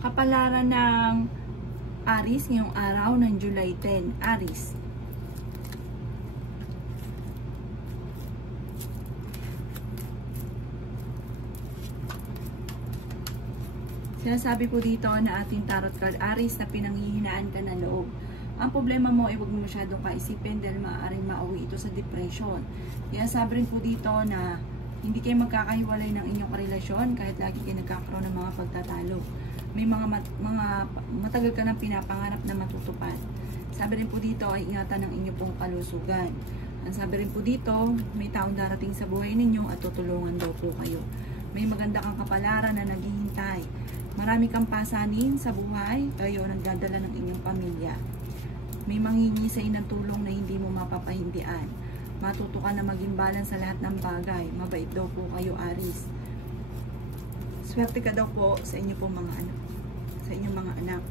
Kapalaran ng Aries ngayong araw ng July 10. Aries. Sinasabi po dito na ating tarot card, Aries, na pinanghihinaan ka ng loob. Ang problema mo ay huwag mo masyadong kaisipin dahil maaaring mauwi ito sa depression. Kaya sabi rin po dito na hindi kayo magkakahiwalay ng inyong karelasyon kahit lagi kayo nagkakaroon ng mga pagtatalo. May mga matagal ka nang pinapangarap na matutupad. Sabi rin po dito ay ingatan ng inyong pong kalusugan. Ang sabi rin po dito, may taong darating sa buhay ninyo at tutulungan daw po kayo. May maganda kang kapalaran na naghihintay. Marami kang pasanin sa buhay, kayo nagdadala ng inyong pamilya. May manghingi sa inyo ng tulong na hindi mo mapapahindian. Matuto ka na maging balance sa lahat ng bagay. Mabait daw po kayo, Aries. Swerte ka daw po sa inyo pong mga anak. Sa inyong mga anak.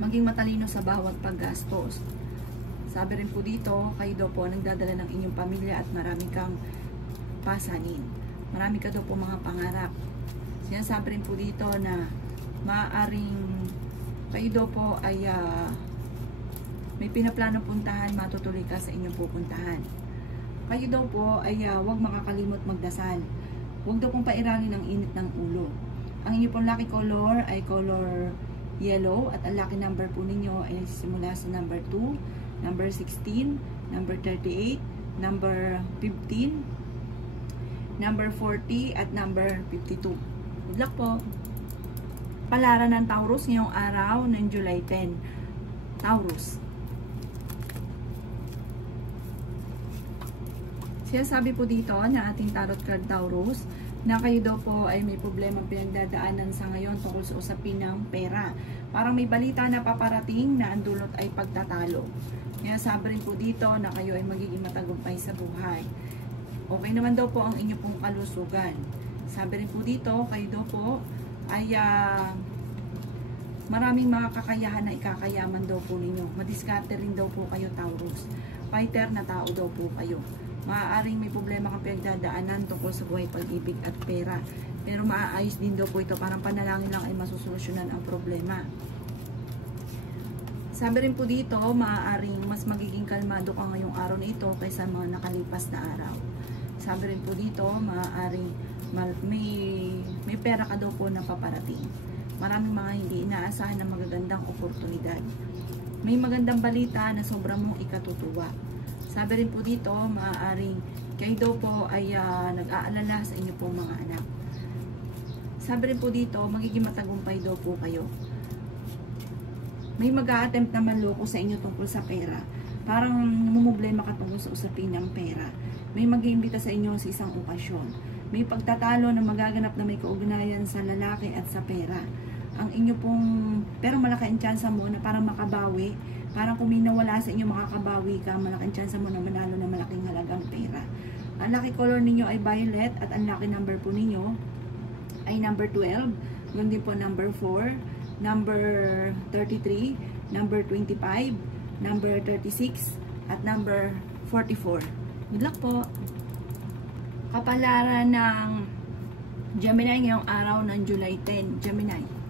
Maging matalino sa bawat paggastos. Sabi rin po dito, kayo daw po nagdadala ng inyong pamilya at marami kang pasanin. Marami ka daw po mga pangarap. Sinasabi rin po dito na maaaring kayo daw po ay may pinaplano puntahan, matutuloy ka sa inyong pupuntahan. Kayo daw po ay huwag makakalimot magdasal. Huwag daw pong pairangin ang init ng ulo. Ang inyong pong lucky color ay color yellow at ang lucky number po ninyo ay simula sa number 2, number 16, number 38, number 15, number 40 at number 52. Good luck po. Palaran ng Taurus ngayong araw ng July 10. Taurus. Sinasabi po dito na ating tarot card Taurus na kayo daw po ay may problema pinagdadaanan sa ngayon tungkol sa usapin ng pera. Parang may balita na paparating na ang dulot ay pagtatalo. Kaya sabi rin po dito na kayo ay magiging matagumpay sa buhay. Okay naman daw po ang inyong pong kalusugan. Sabi rin po dito, kayo daw po ay maraming mga kakayahan na ikakayaman daw po ninyo. Madiskarte rin daw po kayo, Taurus. Fighter na tao daw po kayo. Maaaring may problema kang pinagdadaanan tungkol sa buhay, pag-ibig at pera. Pero maaayos din daw po ito. Parang panalangin lang ay masusolusyonan ang problema. Sabi rin po dito, maaaring mas magiging kalmado ka ngayong araw na ito kaysa mga nakalipas na araw. Sabi rin po dito, maaaring may pera ka daw po na paparating. Maraming mga hindi inaasahan na magagandang oportunidad. May magandang balita na sobrang mong ikatutuwa. Sabi rin po dito, maaaring kayo daw po ay nag-aalala sa inyo pong mga anak. Sabi rin po dito, magiging matagumpay daw po kayo. May mag-a-attempt na manloko sa inyo tungkol sa pera. Parang namumblema ka tungkol sa usapin ng pera. May mag-iimbita sa inyo sa isang okasyon. May pagtatalo na magaganap na may kaugnayan sa lalaki at sa pera. Ang inyo pong, pero malaki ang tsansa mo na parang makabawi. Parang kung may nawala sa inyo, makakabawi ka, malaking tsansa mo na manalo na malaking halagang pera. Ang lucky color ninyo ay violet at ang lucky number po ninyo ay number 12. Ganoon din po number 4, number 33, number 25, number 36, at number 44. Good luck po. Kapalaran ng Gemini ngayong araw ng July 10. Gemini.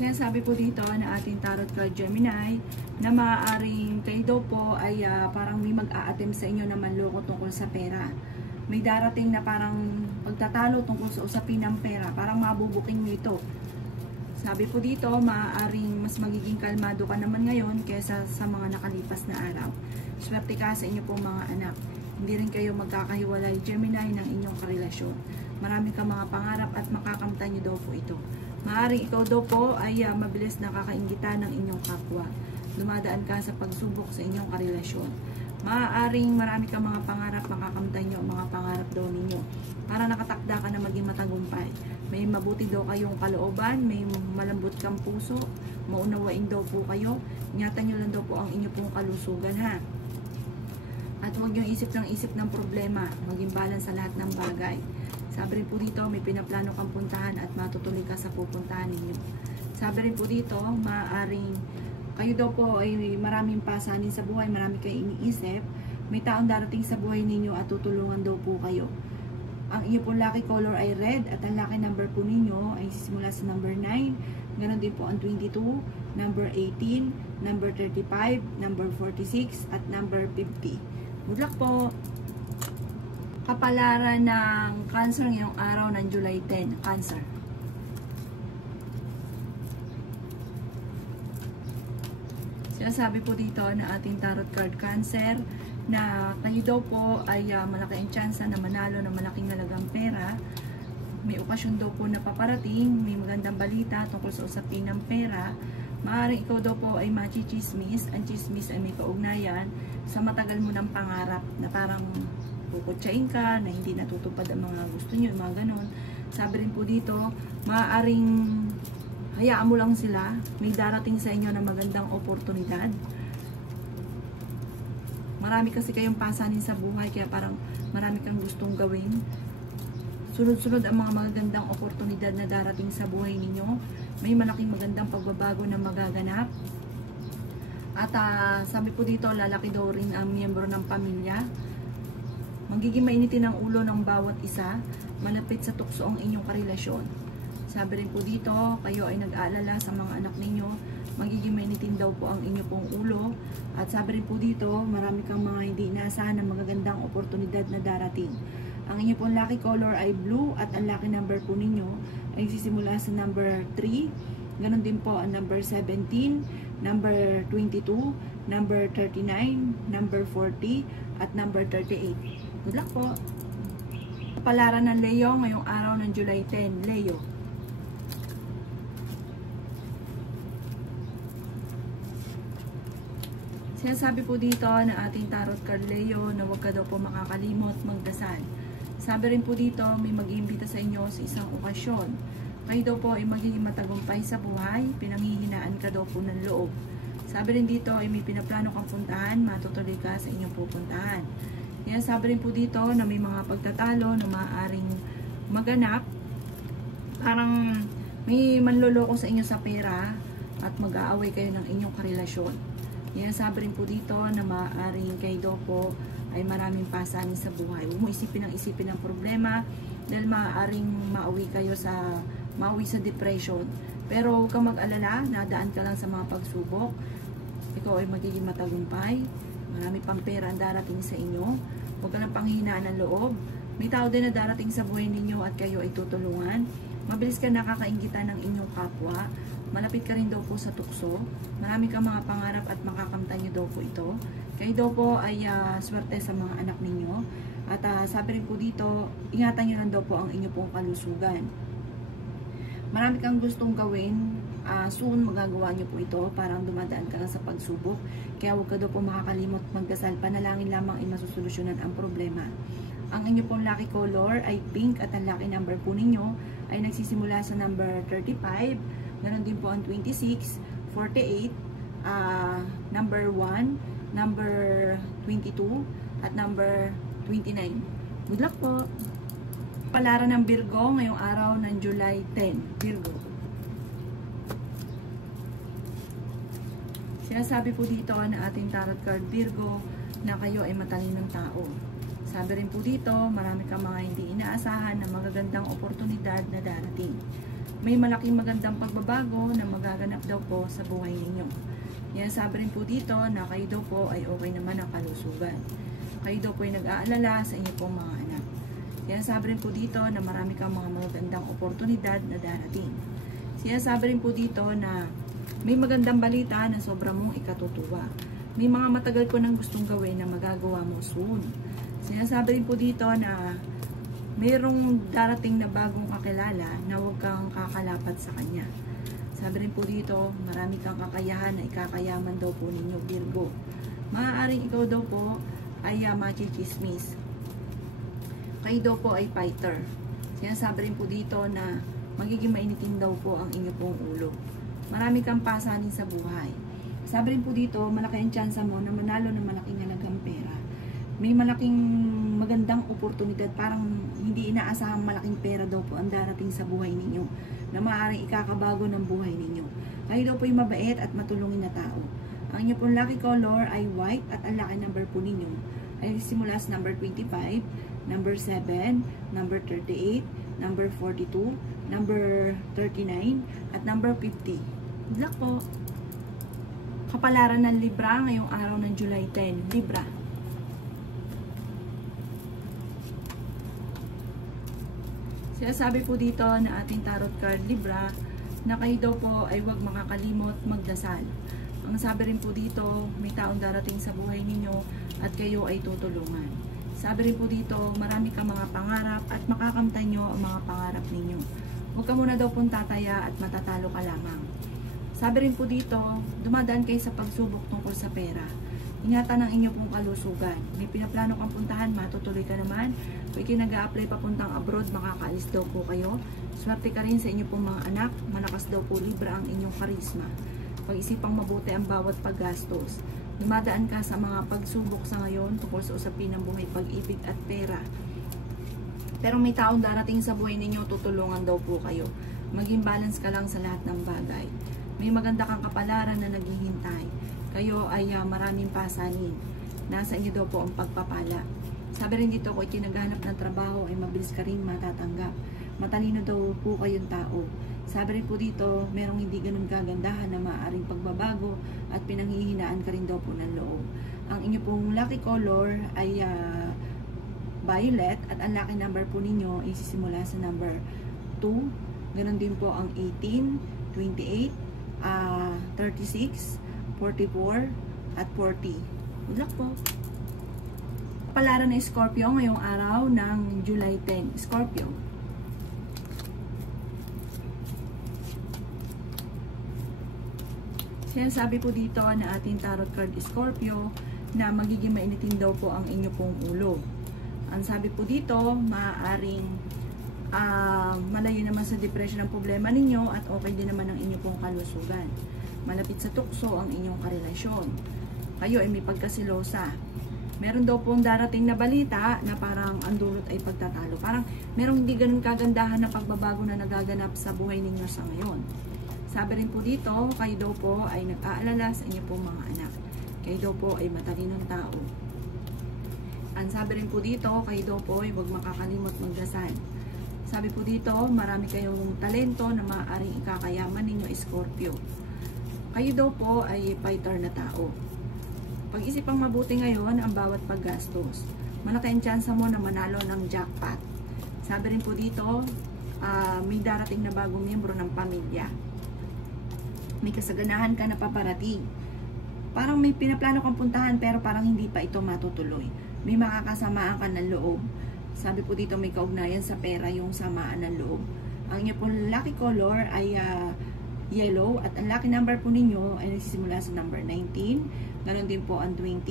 Sinasabi po dito na ating tarot card Gemini na maaaring kayo daw po ay parang may mag-a-attempt sa inyo na manloko tungkol sa pera. May darating na parang pagtatalo tungkol sa usapin ng pera. Parang mabubuking nyo ito. Sabi po dito, maaaring mas magiging kalmado ka naman ngayon kaysa sa mga nakalipas na araw. Swerte ka sa inyo pong mga anak. Hindi rin kayo magkakahiwalay Gemini ng inyong karelasyon. Marami kang mga pangarap at makakamtan nyo daw po ito. Maaaring ikaw daw po ay mabilis na kakaingitan ng inyong kapwa. Dumadaan ka sa pagsubok sa inyong karelasyon. Maaaring marami kang mga pangarap, makakamtan nyo ang mga pangarap daw ninyo. Para nakatakda ka na maging matagumpay. May mabuti daw kayong kalooban, may malambot kang puso, maunawain daw po kayo. Ingatan nyo lang daw po ang inyong pong kalusugan, ha. At huwag yung isip ng problema, maging balance sa lahat ng bagay. Sabi rin po dito, may pinaplano kang puntahan at matutuloy ka sa pupuntahan ninyo. Sabi rin po dito, maaaring kayo daw po ay maraming pasanin sa buhay, marami kayong iniisip. May taong darating sa buhay ninyo at tutulungan daw po kayo. Ang inyo pong lucky color ay red at ang lucky number po ninyo ay simula sa number 9. Ganon din po ang 22, number 18, number 35, number 46, at number 50. Good luck po! Kapalaran ng Cancer ngayong araw ng July 10. Cancer. Sinasabi po dito na ating tarot card Cancer na kayo daw po ay malaki ang tsansa na manalo ng malaking halagang pera. May okasyon daw po na paparating, may magandang balita tungkol sa usapin ng pera. Maaaring ikaw daw po ay machichismis. Ang chismis ay may kaugnayan sa matagal mo ng pangarap na parang puputsain ka, na hindi natutupad ang mga gusto nyo, mga ganon. Sabi rin po dito, maaaring hayaan mo lang sila, may darating sa inyo na magandang oportunidad. Marami kasi kayong pasanin sa buhay, kaya parang marami kang gustong gawin. Sunod-sunod ang mga magagandang oportunidad na darating sa buhay ninyo. May malaking magandang pagbabago na magaganap. At sabi po dito, lalaki daw rin ang miyembro ng pamilya. Magiging mainitin ang ulo ng bawat isa. Malapit sa tukso ang inyong karelasyon. Sabi rin po dito, kayo ay nag-aalala sa mga anak ninyo. Magiging mainitin daw po ang inyo pong ulo. At sabi rin po dito, marami kang mga hindi inaasahan na magagandang oportunidad na darating. Ang inyo pong lucky color ay blue at ang lucky number po ninyo ay sisimula sa number 3. Ganon din po ang number 17, number 22, number 39, number 40, at number 38. Good luck po! Palaran ng Leo ngayong araw ng July 10. Leo. Sinasabi po dito na ating tarot card Leo na huwag ka daw po makakalimot magdasal. Sabi rin po dito, may mag-iimbita sa inyo sa isang okasyon. Kayo daw po ay magiging matagumpay sa buhay, pinanghihinaan ka daw po ng loob. Sabi rin dito ay may pinaplano kang puntahan, matutuloy ka sa inyong pupuntahan. Kaya sabi rin po dito na may mga pagtatalo na maaaring maganap. Parang may manloloko sa inyo sa pera at mag-aaway kayo ng inyong karelasyon. Kaya sabi rin po dito na maaaring kayo daw po ay maraming pasanin sa buhay. Huwag mo isipin ng problema dahil maaaring mauwi sa depression. Pero huwag kang mag-alala, nadaan ka lang sa mga pagsubok. Ikaw ay magiging matagumpay. Marami pang pera ang darating sa inyo. Huwag ka lang panghihinaan ng loob. May tao din na darating sa buhay ninyo at kayo ay tutulungan. Mabilis ka nakakainggitan ng inyong kapwa. Malapit ka rin daw po sa tukso. Marami kang mga pangarap at makakamtan nyo daw po ito. Kayo daw po ay swerte sa mga anak ninyo. At sabi rin po dito, ingatan nyo lang daw po ang inyo pong kalusugan. Marami kang gustong gawin. Soon magagawa nyo po ito. Parang dumadaan ka lang sa pagsubok. Kaya huwag ka daw po makakalimot magdasal. Panalangin lamang ay masusolusyonan ang problema. Ang inyo pong lucky color ay pink at ang lucky number po ninyo ay nagsisimula sa number 35. Ganon din po ang 26, 48, number 1, number 22, at number 29. Good luck po! Palaran ng Virgo ngayong araw ng July 10. Virgo. Sinasabi po dito na ating tarot card Virgo na kayo ay matalinong tao. Sabi rin po dito, marami kang mga hindi inaasahan na magagandang oportunidad na darating. May malaking magandang pagbabago na magaganap daw po sa buhay ninyo. Yan, sabi rin po dito na kayo daw po ay okay naman ang kalusugan. Kayo daw po ay nag-aalala sa inyo pong mga anak. Yan, sabi rin po dito na marami kang mga magandang oportunidad na darating. Sinasabi rin po dito na may magandang balita na sobra mong ikatutuwa. May mga matagal ko nang gustong gawin na magagawa mo soon. Sinasabi rin po dito na mayroong darating na bagong kakilala na huwag kang kakalapat sa kanya. Sabi rin po dito, marami kang kakayahan na ikakayaman daw po ninyo, Virgo. Maaaring ikaw daw po ay machichismis. Kayo daw po ay fighter. Sinasabi rin po dito na magiging mainitin daw po ang inyo pong ulo. Marami kang pasanin sa buhay. Sabi rin po dito, malaki ang tsansa mo na manalo ng malaking halagang pera. May malaking magandang oportunidad, parang hindi inaasahang malaking pera daw po ang darating sa buhay ninyo na maaaring ikakabago ng buhay ninyo. Kayo daw po ay mabait at matulungin na tao. Ang inyo pong lucky color ay white at ang lucky number po ninyo ay simula sa number 25, number 7, number 38, number 42, number 39, at number 50. Good luck po! Kapalaran ng Libra ngayong araw ng July 10. Libra. Sinasabi po dito na ating tarot card Libra na kayo daw po ay huwag makakalimot magdasal. Ang sabi rin po dito, may taong darating sa buhay ninyo at kayo ay tutulungan. Sabi rin po dito, marami kang mga pangarap at makakamtan nyo ang mga pangarap ninyo. Huwag ka muna daw pong tataya at matatalo ka lamang. Sabi rin po dito, dumadaan kayo sa pagsubok tungkol sa pera. Ingatan ang inyo pong kalusugan. May pinaplano kang puntahan, matutuloy ka naman. Kung kayo nag-a-apply papuntang abroad, makakaalis daw po kayo. Swerte ka rin sa inyo pong mga anak. Malakas daw po Libra ang inyong karisma. Pag-isipang mabuti ang bawat paggastos. Dumadaan ka sa mga pagsubok sa ngayon tungkol sa usapin ng buhay, pag-ibig at pera. Pero may taong darating sa buhay ninyo, tutulungan daw po kayo. Maging balance ka lang sa lahat ng bagay. May maganda kang kapalaran na naghihintay. Kayo ay maraming pasanin. Nasa inyo daw po ang pagpapala. Sabi rin dito, kung itinaghanap ng trabaho ay mabilis ka rin matatanggap. Matalino daw po kayong tao. Sabi rin po dito, merong hindi ganun kagandahan na maaaring pagbabago at pinanghihinaan ka rin daw po ng loob. Ang inyo pong lucky color ay violet at ang lucky number po ninyo ay sisimula sa number 2. Ganun din po ang 18, 28, 36, 44, at 40. Good luck po! Kapalaran ng Scorpio ngayong araw ng July 10. Scorpio. Sinasabi po dito na ating tarot card Scorpio na magiging mainitin daw po ang inyo pong ulo. Ang sabi po dito, maaaring malayo naman sa depression ang problema ninyo at okay din naman ang inyo pong kalusugan. Malapit sa tukso ang inyong karelasyon. Kayo ay may pagkasilosa. Meron daw pong darating na balita na parang ang dulot ay pagtatalo. Parang merong hindi ganun kagandahan na pagbabago na nagaganap sa buhay ninyo sa ngayon. Sabi rin po dito, kayo daw po ay nag-aalala sa inyo pong mga anak. Kayo daw po ay matalinong tao. Ang sabi rin po dito, kayo daw po ay huwag makakalimot magdasal. Sabi po dito, marami kayong talento na maaaring ikakayaman ninyo, Scorpio. Kayo daw po ay fighter na tao. Pag-isipang mabuti ngayon ang bawat paggastos. Malaki ang tsansa mo na manalo ng jackpot. Sabi rin po dito, may darating na bagong miyembro ng pamilya. May kasaganahan ka na paparating. Parang may pinaplano kang puntahan pero parang hindi pa ito matutuloy. May makakasamaan ka ng loob. Sabi po dito may kaugnayan sa pera yung samaan ng loob. Ang inyo pong lucky color ay yellow at ang lucky number po ninyo ay nagsisimula sa number 19. Ganon din po ang 20,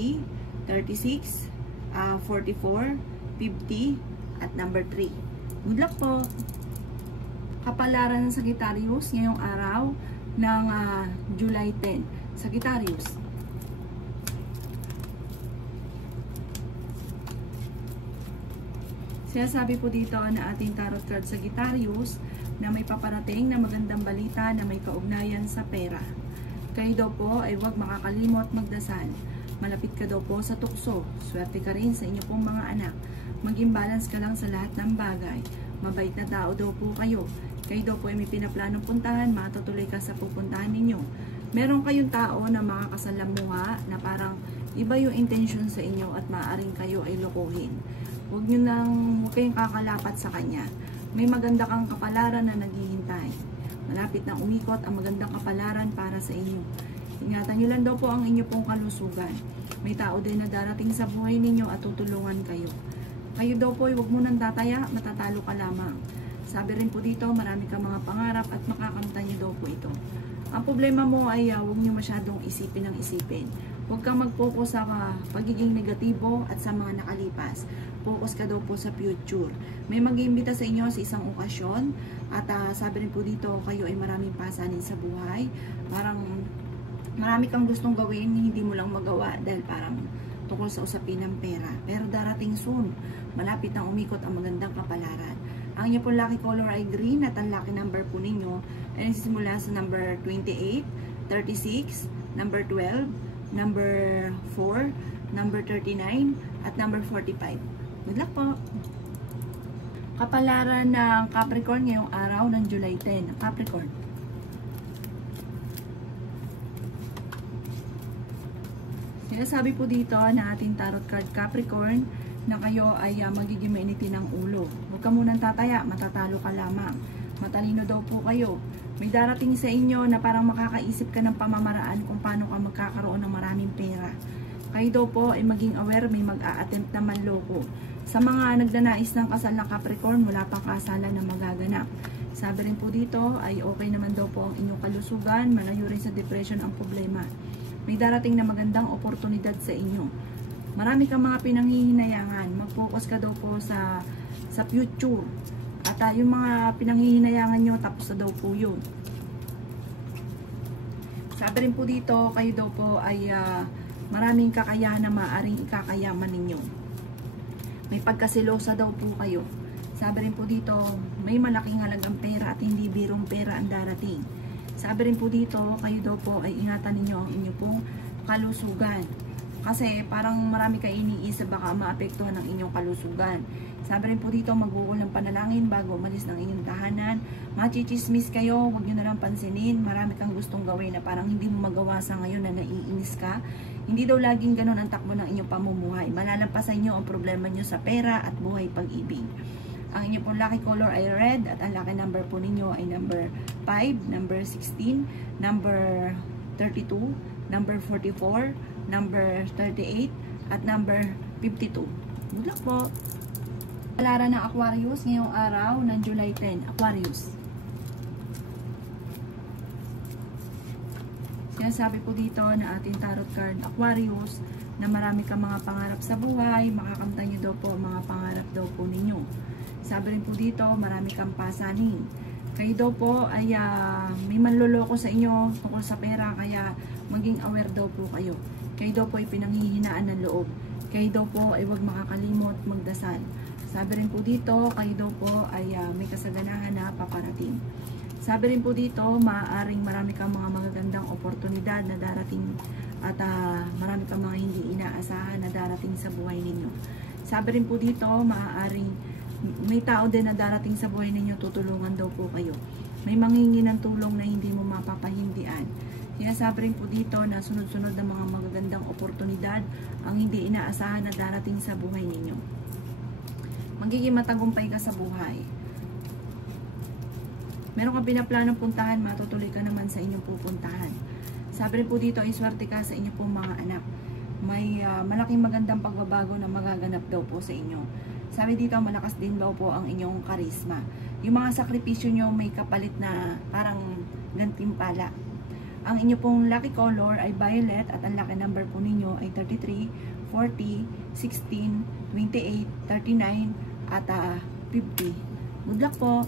36, 44, 50 at number 3. Good luck po! Kapalaran ng Sagittarius ngayong araw ng July 10. Sagittarius. Sinasabi po dito na ating tarot card Sagittarius na may paparating na magandang balita na may kaugnayan sa pera. Kayo daw po ay huwag makakalimot magdasal. Malapit ka daw po sa tukso. Swerte ka rin sa inyo pong mga anak. Maging balance ka lang sa lahat ng bagay. Mabait na tao daw po kayo. Kayo daw po ay may pinaplanong puntahan, matutuloy ka sa pupuntahan ninyo. Meron kayong tao na makakasalamuha na parang iba yung intention sa inyo at maaaring kayo ay lokohin. Huwag kayong kakalapat sa kanya. May maganda kang kapalaran na naghihintay. Malapit na umikot ang magandang kapalaran para sa inyo. Ingatan nyo lang daw po ang inyo pong kalusugan. May tao din na darating sa buhay ninyo at tutulungan kayo. Kayo daw po ay huwag mo nang tataya, matatalo ka lamang. Sabi rin po dito, marami kang mga pangarap at makakamtan nyo daw po ito. Ang problema mo ay huwag nyo masyadong isipin ng isipin. Huwag kang mag-focus sa pagiging negatibo at sa mga nakalipas. Focus ka daw po sa future. May mag-iimbita sa inyo sa isang okasyon at sabi rin po dito, kayo ay maraming pasanin sa buhay. Parang marami kang gustong gawin, hindi mo lang magawa dahil parang tungkol sa usapin ng pera. Pero darating soon, malapit nang umikot ang magandang kapalaran. Ang inyo po lucky color ay green at ang lucky number po ninyo ay nagsisimula sa number 28, 36, number 12, number 4, number 39, at number 45. Good luck po. Kapalaran ng Capricorn ngayong araw ng July 10. Capricorn. Sinasabi po dito na ating tarot card Capricorn na kayo ay magiging mainitin ng ulo. Huwag ka munang tataya, matatalo ka lamang. Matalino daw po kayo. May darating sa inyo na parang makakaisip ka ng pamamaraan kung paano ka magkakaroon ng maraming pera. Kayo daw po ay maging aware, may mag-a-attempt na manloko. Sa mga nagdanais ng kasal ng Capricorn, wala pang kasalan na magaganap. Sabi rin po dito ay okay naman daw po ang inyong kalusugan, malayo rin sa depression ang problema. May darating na magandang oportunidad sa inyo. Marami kang mga pinanghihinayangan. Mag-focus ka daw po sa future. At yung mga pinanghihinayangan nyo, tapos na daw po yun. Sabi rin po dito, kayo daw po ay maraming kakayahan na maaaring ikakayaman ninyo. May pagkasilosa daw po kayo. Sabi rin po dito, may malaking halagang pera at hindi birong pera ang darating. Sabi rin po dito, kayo daw po ay ingatan ninyo ang inyo pong kalusugan. Kasi parang marami kayo iniisip baka maapektuhan ng inyong kalusugan. Sabi rin po dito, mag-uul ng panalangin bago umalis ng inyong tahanan. Machichismis kayo, huwag nyo na lang pansinin. Marami kang gustong gawin na parang hindi mo magawa sa ngayon na naiinis ka. Hindi daw laging ganun ang takbo ng inyong pamumuhay. Malalampasan nyo ang problema nyo sa pera at buhay pag-ibig. Ang inyong pong lucky color ay red at ang lucky number po ninyo ay number 5, number 16, number 32, number 44, number 38, at number 52. Good luck po! Kapalaran ng Aquarius ngayong araw ng July 10. Aquarius. Sinasabi po dito na ating tarot card Aquarius na marami kang mga pangarap sa buhay, makakamtan nyo daw po ang mga pangarap daw po ninyo. Sabi rin po dito, marami kang pasanin. Kayo daw po ay may manloloko sa inyo tungkol sa pera, kaya maging aware daw po kayo. Kayo daw po ay pinanghihinaan ng loob. Kayo daw po ay huwag makakalimot magdasal. Sabi rin po dito, kayo daw po ay may kasaganahan na paparating. Sabi rin po dito, maaaring marami kang mga magagandang oportunidad na darating at marami kang mga hindi inaasahan na darating sa buhay ninyo. Sabi rin po dito, maaaring may tao din na darating sa buhay ninyo, tutulungan daw po kayo. May manghingi ng tulong na hindi mo mapapahindian. Kaya sabi rin po dito na sunod-sunod na mga magagandang oportunidad ang hindi inaasahan na darating sa buhay ninyo. Magiging matagumpay ka sa buhay. Meron kang pinaplanong puntahan, matutuloy ka naman sa inyong pupuntahan. Sabi rin po dito, ay swerte ka sa inyong pong mga anak. May malaking magandang pagbabago na magaganap daw po sa inyo. Sabi dito, malakas din daw po ang inyong karisma. Yung mga sakripisyo nyo may kapalit na parang gantimpala. Ang inyo pong lucky color ay violet at ang lucky number po ninyo ay 33, 40, 16, 28, 39 at 50. Good luck po!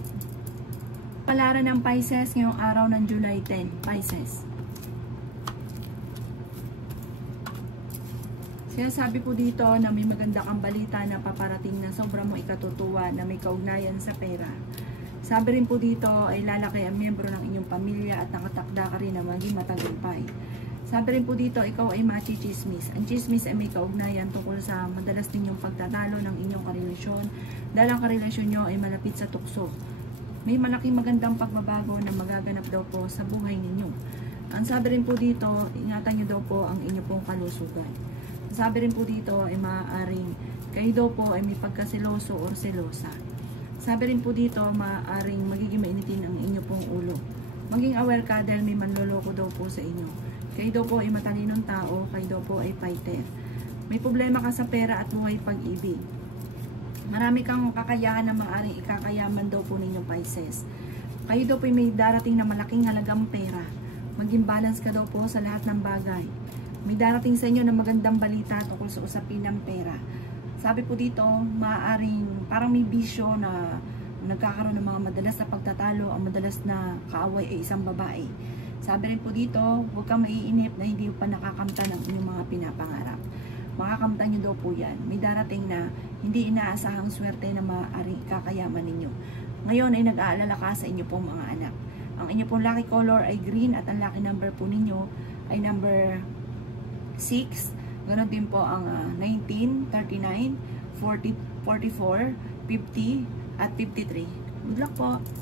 Kapalaran ng Pisces ngayong araw ng July 10. Pisces. Sinasabi po dito na may maganda kang balita na paparating na sobra mo ikatutuwa na may kaugnayan sa pera. Sabi rin po dito ay lalaki ang miyembro ng inyong pamilya at nakatakda ka rin na maging matagumpay. Sabi rin po dito, ikaw ay machichismis. Ang chismis ay may kaugnayan tungkol sa madalas ninyong pagtatalo ng inyong karelasyon dahil ang karelasyon nyo ay malapit sa tukso. May malaking magandang pagbabago na magaganap daw po sa buhay ninyo. Ang sabi rin po dito, ingatan nyo daw po ang inyong pong kalusugan. Ang sabi rin po dito ay maaaring kayo daw po ay may pagkasiloso o selosa. Sabi rin po dito, maaaring magiging mainitin ang inyong pong ulo. Maging aware ka dahil may manloloko daw po sa inyo. Kayo daw po ay matalinong tao, kayo daw po ay fighter. May problema ka sa pera at buhay pag-ibig. Marami kang kakayahan na maaaring ikakayaman daw po ninyong Pisces. Kayo daw po ay may darating na malaking halagang pera. Maging balance ka daw po sa lahat ng bagay. May darating sa inyo na magandang balita tungkol sa usapin ng pera. Sabi po dito, maaaring parang may bisyo na nagkakaroon ng mga madalas na pagtatalo, ang madalas na kaaway ay isang babae. Sabi rin po dito, huwag kang maiinip na hindi pa nakakamtan ng inyong mga pinapangarap. Makakamtan nyo daw po yan. May darating na hindi inaasahang swerte na maaaring kakayaman ninyo. Ngayon ay nag-aalala ka sa inyo pong mga anak. Ang inyo pong lucky color ay green at ang lucky number po ninyo ay number 6. Ganon din po ang 19, 39, 40, 44, 50, at 53. Good luck po!